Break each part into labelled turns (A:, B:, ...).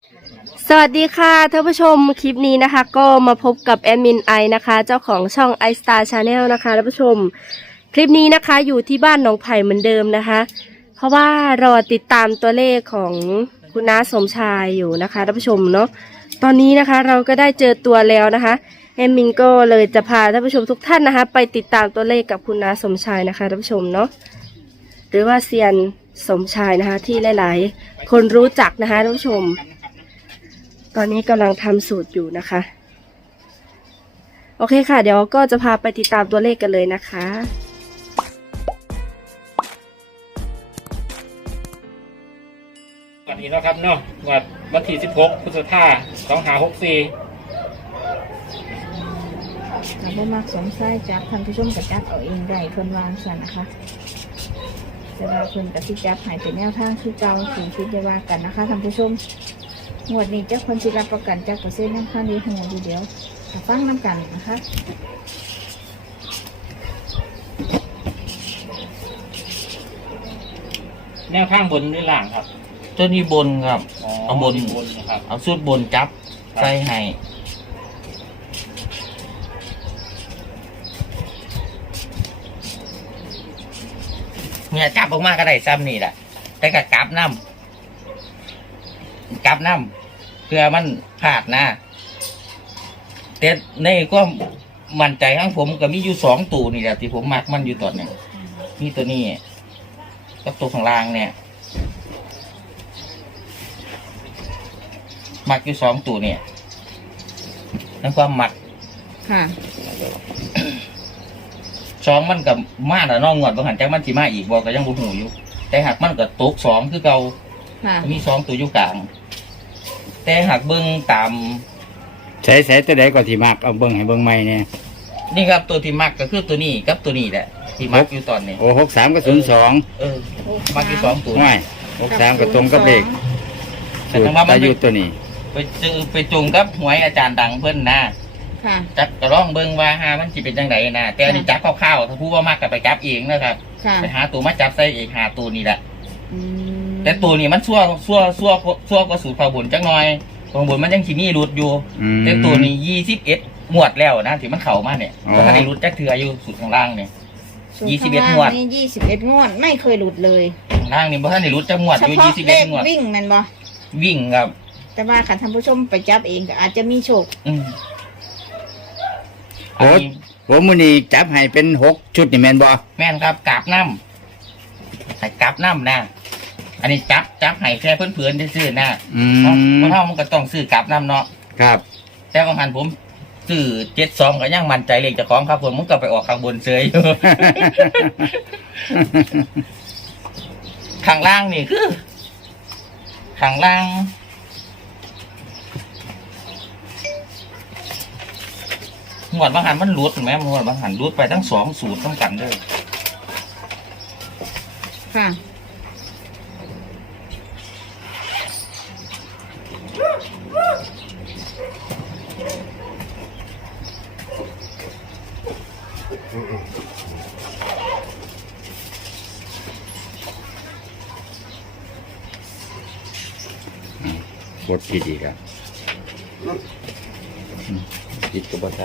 A: สวัสดีค่ะท่านผู้ชมคลิปนี้นะคะก็มาพบกับแอดมินไอนะคะเจ้าของช่อง i Star Channel นะคะท่านผู้ชมคลิปนี้นะคะอยู่ที่บ้านหนองไผ่เหมือนเดิมนะคะเพราะว่ารอติดตามตัวเลขของคุณน้าสมชายอยู่นะคะท่านผู้ชมเนาะตอนนี้นะคะเราก็ได้เจอตัวแล้วนะคะแอดมินก็เลยจะพาท่านผู้ชมทุกท่านนะคะไปติดตามตัวเลขกับคุณน้าสมชายนะคะท่านผู้ชมเนาะหรือว่าเซียนสมชายนะคะที่หลายๆคนรู้จักนะคะท่านผู้ชมตอนนี้กำลังทำสูตรอยู่นะคะโอเคค่ะเดี๋ยวก็จะพาไปติดตามตัวเลขกันเลยนะคะ
B: วันนี้เนาะครับเนาะวันที่16 พฤษภาคม 2564
C: เราบ่มักสงสัยจับท่านผู้ชมกับจับเอาเองได้เพิ่นวางสั่นนะคะแต่ว่าเพิ่นกับที่จับหายเป็นแนวทางคือเก่าสิ่งที่จะว่ากันนะคะท่านผู้ชมงวดนี้เจ้าคนสิรับประกันจากเปอร์เซ็นต์น้ำค่าดีหัวดีเดียวฟังน้ำกันนะคะ
B: แนวข้างบนหรือล่างครับ
D: ตัวนี้บนครับ เอาบน
B: บนนะครับ
D: เอาสูตรบนจับใส่ให้เนี่ยจับออกมาก็ได้ซ้ำนี่แหละแต่ก็กลับน้ำเพื่อมันพลาดนะแต่ในก็มั่นใจของผมก็มีอยู่2ตัวนี่แหละที่ผมมักมันอยู่ตอนนี้มีตัวนี้กับตัวข้างล่างเนี่ยมักอยู่2ตัวเนี่ยนั่นความมัก
C: ค่ะ
D: 2มันกับมาแล้วน้องงวดบางหันจักมันสิมาอีกบอกก็ยังบ่ฮู้อยู่แต่หากมันก็ตก2คือเก่า
C: ค่ะ
D: มี2ตัวอยู่กลางแต่หากเบิ่งตาม
E: ใส่ตัวใดก็ที่มากเอาเบิ่งให้เบิ่งใหม่เนี่ย
D: นี่ครับตัวที่มักก็คือตัวนี้กับตัวนี้แหละที่มักอยู่ตอนนี้
E: โอ้63กับ02
D: เออมักอยู่2ตัว
E: ห้วย63ก็ตรงกับเลขสูตรอายุตัวนี้
D: ไปจงกับหวยอาจารย์ดังเพิ่นนะ
C: ค่ะ
D: จับก็ลองเบิ่งว่าหามันสิเป็นจังไดนะแต่อันนี้จับคร่าวๆถ้าผู้ว่ามักก็ไปจับเองนะครับ
C: ค่ะ
D: ไปหาตัวมาจับใส่เองหาตัวนี่แหละ
C: อืม
D: แต่ตัวนี้มันซั่วกว่าสูตรข้าวบุญจักหน่อยข้าวบุญมันยังสิมีรุดอยู่
E: อืม
D: แต่ตัวนี้21งวดแล้วนะที่มันเข้ามาเนี่ย
E: อ๋อ
D: ก็ได้รุดจักเทื่ออยู่สูตรข้างล่างเนี่ย
C: ส่วน
D: 21
C: ข้าง
D: งว
C: ล่า
D: ด
C: นี่21 งวดไม่เคยหลุดเลย
D: ข้างล่างนี่บ่ทันได้รุดจักงวด
C: เฉ
D: อยู่
C: พาะเลข
D: 21งวด
C: วิ่งแมันบ่
D: วิ่งครับ
C: แต่ว่าค่ะท่านผู้ชมไปจับเองก็อาจจะมีโชค
D: อืม
E: โอ้ ผมมื้อนี้จับให้เป็น6ชุดนี่แม่นบ่
D: แม่นครับกราบน้ำให้กราบน้ำนะอันนี้จับให้แค่เพื่อนๆซื่อๆนะ
E: อืม
D: เพราะเท่ามันก็ต้องซื้อกราบน้ำเนาะ
E: ครับ
D: แต่บางหันผมซื้อ72ก็ยังมั่นใจเลยเจ้าของครับผมก็ไปออกข้างบนเซยอยู่ ข้างล่างนี่คือข้างล่างหมวดบางหันมันรูดถูกไหมหมวดบางหันรูดไปทั้ง2สูตรต้องกันด้วย
C: ค่ะ
E: กดผิดอีกอ่ะผิดก็บ่ได้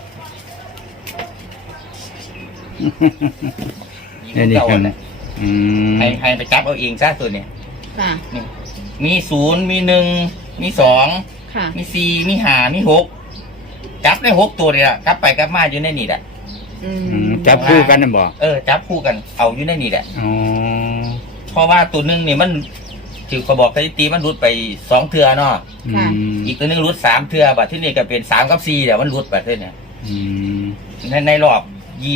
E: นี่นี่คืออืม
D: ให้ไปจับเอาเองซะตัวเนี่ย
C: ค่ะ
D: นี่มี0มี1มี2
C: ค่ะ
D: มี4มี5มี6จับได้6ตัวเลยละจับไปกลับมาอยู่ในนี่แหละ
C: อื
E: อื
C: ม
E: มจับคู่กันน่ะบ่
D: จับคู่กันเอาอยู่ในนี่แหละ
E: อ๋อ
D: เพราะว่าตัวหนึงนี่มันถือเขาบอกสถิติมันรุดไป2เทื่อเนาะ
E: อืม
D: อีกตัวหนึงรุด3เทื่อบัดที่นี่ก็เป็น3กับ4เดี๋ยวมันรุดบัดเนี่ย
E: อืม
D: ในรอบ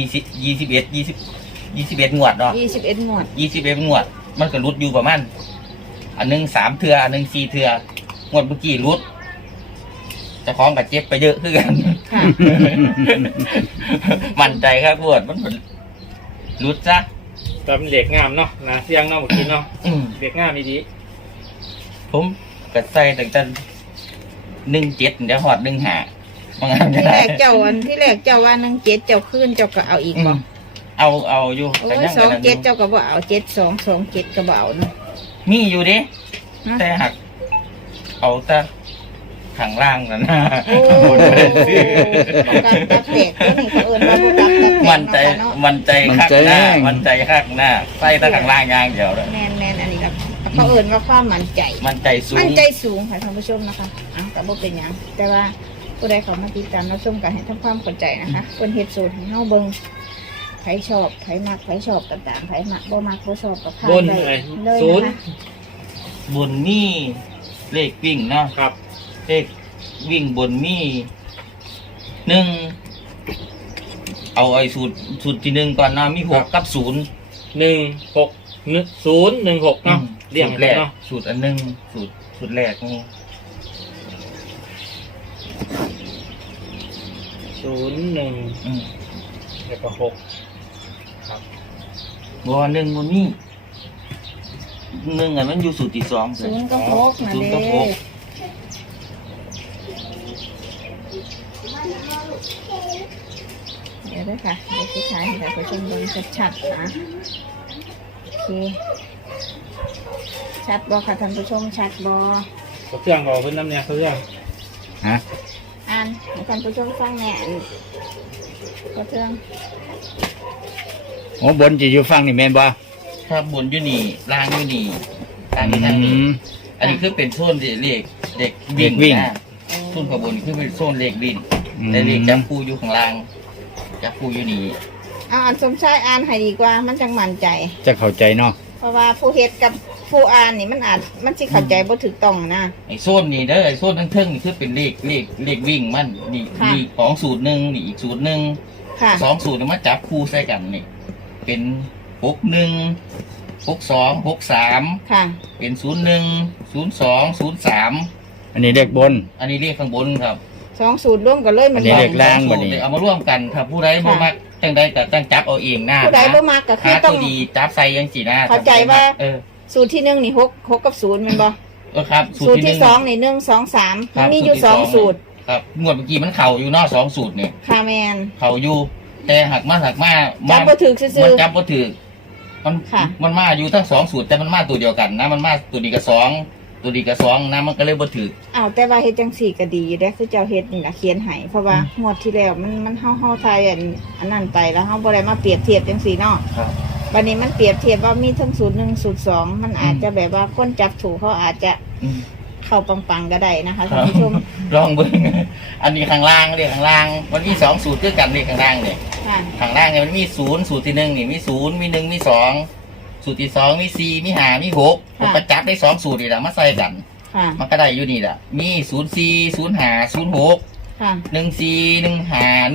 D: 21งวดเนาะ
C: 21 งวด
D: 21งวด มันก็รุดอยู่ประมาณอันหนึง3เทื่ออันหนึง4เทื่องวดเมื่อกี้รุดเจะคล้าของกับเจ็บไปเยอะคือกัน
C: ค่ะ
D: มั่นใจครับพวดมันรุดซะ
B: ตอนเหล็กงามเนาะนะเสียงเนาะเมื่อกี้เนาะ
D: อืม
B: เหล็กงามดี
D: ผมก็ใส่ตั้งแต่17เดี๋ยวหอด15บางงาน
C: ที่แรกเจ้าว่า17เจ้าขึ้นเจ้าก็เอาอีกบ่
D: เอาอยู่
C: โอ้
D: แต่
C: ย
D: ยังกันนั้นอยู่
C: 27เจ้าก็บ่เอา72 27ก็บ่เอาเนาะ
D: มีอยู่ดิ
C: ฮะ
D: แต่หักเอาแต่ข้างล่างนั่นนะ
C: โอ้กับตับแตกตัวนี้เขาเอิ้นว่าบ่กับตับแตก
D: มันใจ
C: เนาะ
D: มันใจข้างหน้ามันใจข้างหน้าใส่แต่ข้างล่างอย่างเดียวเลย
C: แม่นอันนี้ครับเขาเอิ้นว่าความมั่นใจ
D: มันใจสูง
C: มั่นใจสูงค่ะท่านผู้ชมนะคะแต่บ่เป็นหยังแต่ว่าผู้ใดเขามาติดตามรับชมกันให้ทำความเข้าใจนะคะคนเฮ็ดสูตรให้เฮาเบิ่งไผชอบไผมักไผชอบก็ตามไผมักบ่มักบ่ชอบก็ผ่าน
B: บน
C: ได้
B: เลย
C: เลย
B: ศูนย์
C: นะคะ
D: บนมีเลขวิ่งเนาะ
B: ครับ
D: เลขวิ่งบนมีหนึ่งเอาไอ้สูตรที่หนึ่งก่อนเนาะมีหกกับศูนย์
B: 161016เนาะเรียง
D: สูตร
B: เล
D: แร
B: ย
D: ก
B: เนาะ
D: สูตรอันหนึ่งสูตรแรกนี่
B: 01
D: อืม
B: แล้วก็6ครับ
D: บัวหนึ่งมันมีหนึ่งอันมันอยู่สูตรที่สอง
C: ศูนย์ก็พกนะ
D: ศูนย์
C: เด้
D: ก็พก
C: เดี๋ยวด้วยค่ะเดี๋ยวสุดท้ายให้ท่านผู้ชมเบิ่งชัดๆนะโอเคชัดบ่ค่ะท่านผู้ชมชัดบ่
B: ก็เครื่องก็เพิ่นน้ำเนี่ยเครื่อง
E: ฮะ
C: อ่านให้ท่านผู้ชมฟังแหน่ก็เรื่อง
E: โอ้บนจะอยู่ฟังนี่แม่นบ่
D: ถ้าบนอยู่นี่ล่างอยู่นี่ทางนี้ทางนี้ อันนี้คือเป็นโซนเลขเด็กวิ่งนะโซนขบวนคือเป็นโซนเลขวิ่งแต่เลขจับคู่อยู่ข้างล่างจับคู่อยู่นี่
C: อ่านสมชายอ่านให้ดีกว่ามันจังมั่นใจ
E: จะเข้าใจเนาะ
C: เพราะว่าผู้เฮ็ดกับผู้อ่านนี่มันสิเข้าใจบ่ถูกต้องนะ
D: ไอ้โซนนี่เด้อไอ้โซนทั้งเทิงนี่คือเป็นเลขวิ่งมันนี่
C: ค่ะ
D: มีของสูตรหนึ่งนี่อีกสูตรหนึ่ง
C: ค่ะ
D: สองสูตรนี่มาจับคู่ใส่กันนี่เป็น61 62 63
C: ค่ะ
D: เป็น01 02 03
E: อันนี้เลขบน
D: อันนี้เลขข้างบนครับ
C: สองสูตรร่วมกันเลยมัน
E: อันนี้
C: บ่
E: เลขล่าง
D: สอสูตรเอามาร่วมกันครับผู้ใดบ่มักจังใดก็ตั้งจับเอาเองนะ
C: ผู้ใดบ่มักก็คื
D: หา
C: อต้อ
D: ตั
C: ง
D: วดีจับใส่ยังสีนะ
C: เข้าใจว่า
D: เออ
C: สูตรที่1นี่6กับ0แม่นบ่
D: ครับ
C: สูตรที่
D: หนึ่
C: 2นี่1 2 3
D: ครั
C: มัน
D: บ
C: มีอยู่
D: ที่
C: 2สูตร
D: ครับงวดเมื่อกี้มันเข่าอยู่เนอกสองสูตรเนี่ย
C: ค่ะแม่น
D: เข่าอยู่ แต่หักมา
C: จับบ่ถูกซื่
D: มั
C: อน
D: จับบ่ถือมัน
C: ค่ะ
D: มันมาอยู่ทั้งสองสูตรแต่มันมาตัวเดียวกันนะมันมาตัวนี้กับสองตัวนี้กับสองนะมันก็เลยบ่ถือ
C: อ้าวแต่ว่าเฮ็ดจังซี่ก็ดีอยู่เด้อคือเจ้าเฮ็ดนี่ล่ะเขียนให้เพราะว่างวดที่แล้วมันเฮาทายอันนั้นไปแล้วเฮาบ่ได้มาเปรียบเทียบจังซี่เนาะ
D: ครับ
C: วันนี้มันเปรียบเทียบว่ามีทั้งสูตร1สูตร2มันอาจจะแบบว่าคนจับถูกเขาอาจจะ
D: อืม
C: เข้าปังๆก็ได้นะคะ
D: ครั
C: ท่าน
D: บ
C: ผู้ชม
D: ลองเบิ่งอันนี้ข้างล่างเรียกข้างล่างมันมีสองสูตรด้วยกันเรียกข้างล่างเนี่ย
C: ค่ะ
D: ข้างล่างเนี่ยมันมีศูนย์สูตรที่หนึ่งนี่มีศูนย์มีหนึ่งมีสองสูตรที่สองมีสี่มีห้ามีหกผมก็จับได้สองสูตรนี่แหละมาใส่กัน
C: ค่ะ
D: มันก็ได้อยู่นี่แหละมี04 05 06
C: ค่ะ
D: 14 15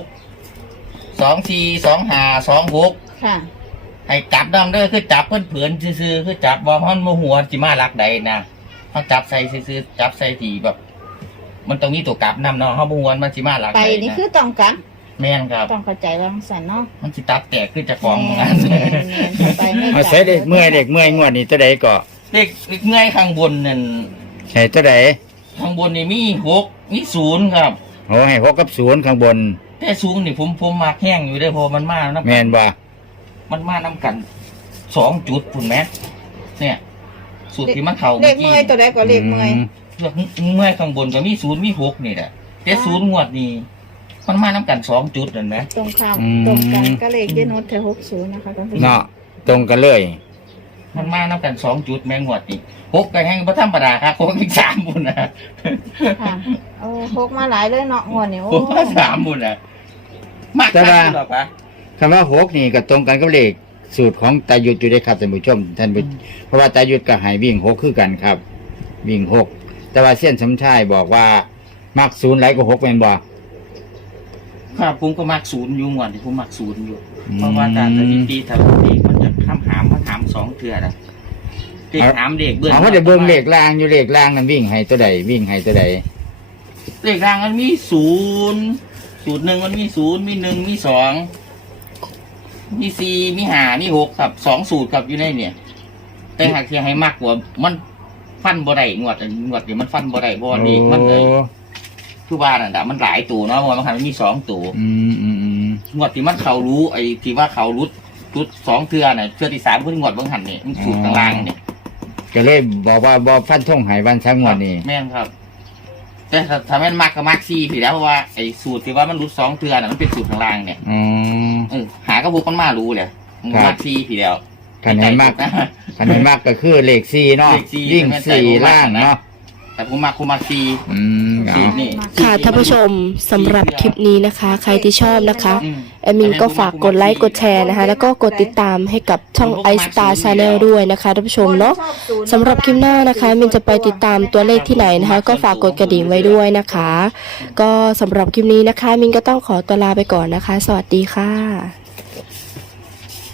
D: 16 24 25 26
C: ค่ะ
D: ให้จับดำเด้อคือจับเพื่อนเผือนซื่อๆคือจับว่ามันโมหัวจิมารักใดนะเขาจับใส่ซื่อๆจับใส่ทีแบบ มันตรงนี้ตัวกลับนำเนาะเขาโมหัวมันจิมารัก
C: ไป
D: ใด
C: นี่
D: นะ
C: คือต้องกัน
D: แม่นครับ
C: ต้องเข้าใจว่าสันเนาะ
D: มันจิตับแตกขึ้นจากกองงาน
C: แม่นไปไม่
E: เอาใส่เด็กเมื่อยงวดนี้ตัวใดก็
D: เด็กเงยข้างบนนั่น
E: ใส่ตัวใด
D: ข้างบนนี่มี6มี0ครับ
E: โอ้ให้6กับ0ข้างบน
D: แต่สูงนี่ผมมักแห้งอยู่ได้อเพอมันมาน้ำ
E: แม่นบ่
D: มันมาน้ำกัน2 จุดพุ่นแม่เนี่ยสูตรที่มันเข่า
C: เล
D: เมื่
C: ข
D: อ
C: เมื่
D: กี้
C: อยตัวใดก็เลขเมื่อย
D: เลือกเมื่อยข้างบนก็มี0มี6นี่แหละแต่0งวดนี่มันมาน้ำกัน2 จุดนั่นไหม
C: ตรงข้ามตรงกันก็เลขเจนุสเธอ60นะคะท่านผู้ชม
E: เนาะตรงกันเลย
D: มันมาน้ำกัน2 จุดแม่งวดนี่6ก็แห้งพระธรรมดาครับ6อีก3พุ่นนะ
C: ค่ะโอ้พกมาหลายเลยเนาะงวดนี้โอ้
D: 6มา3พุ่นนะมากกันหรอปะ
E: คำว่า6นี่ก็ตรงกันกับเลขสูตรของตายุทธอยู่ได้ครับท่านผู้ชมเพราะว่าตายุทธก็ให้วิ่ง6คือกันครับ วิ่ง6แต่ว่าเส้นสมชายบอกว่ามัก0หลายกว่า6แม่นบ่
D: ครับผมก็มัก0อยู่งวดนี่ผมมัก0อยู่เพราะว่าการสถิติถ้าเลขมันจะข้ามหามมาถาม2 เทื่อนะเลขถามเลขเบิ้ล
E: เอาเขาจะเบิ่งเลขล่างอยู่เลขล่างนั้นวิ่งให้ตัวใดวิ่งให้ตัวใด
D: เลขรางมันมี0สูตรหนึ่งมันมี0มี1มี2มี4มี5มี6ครับ2 สูตรครับอยู่ในเนี่ย แต่หากที่ให้มากกว่ามันฟันบ่ได้งวดนี่มันฟันบ่ได้เพราะว่านี่มันเลยคือว่าน่ะมันหลายตัวเนาะเพราะว่ามันมี2 ตัว
E: อืม
D: งวดที่มันเขารู้ไอ้ที่ว่าเขารุด2 เทื่อน่ะเทื่อที่3เพิ่งงวดเบิ่งหันนี่มันสูตรกลางๆเนี่ย
E: ก็เลยบอกว่าบอฟันท่งหายวันช้างวันนี้
D: แม่นครับ แต่ถ้าแม่นมักก็มักซีผิดแล้วเพราะว่าไอ้สูตรที่ว่ามันรู้2เทื่อน่ะมันเป็นสูตรข้างล่างเนี่ย
E: อืม
D: หากระบุกมันมารู้เลยมัน
E: ครับ
D: มักซีผิดแล้ว
E: คันไหนมาก
D: นะ
E: คันไหนมากก็คือเลขสี่เนาะ
D: เลขสี่
E: วิ่ง
D: ไม่ใช่
E: สี่
D: ผมมัก
E: ล่าง
D: นะ
E: เนาะ
D: แต่ผมมักซี
E: อืม
D: ซี
E: เอา
D: นี่
A: ค่ะท่านผู้ชมสำหรับคลิปนี้นะคะ ใครที่ชอบนะคะ
D: อืม
A: แอดมินก็ฝากกดไลค์กดแชร์นะคะ แล้วก็กดติดตามให้กับช่อง iStar Channel ด้วยนะคะท่านผู้ชมเนาะสำหรับคลิปหน้านะคะมินจะไปติดตามตัวเลขที่ไหนนะคะ ก็ฝากกดกระดิ่งไว้ด้วยนะคะ ก็สำหรับคลิปนี้นะคะ มินก็ต้องขอตัวลาไปก่อนนะคะ สวัสดีค่ะ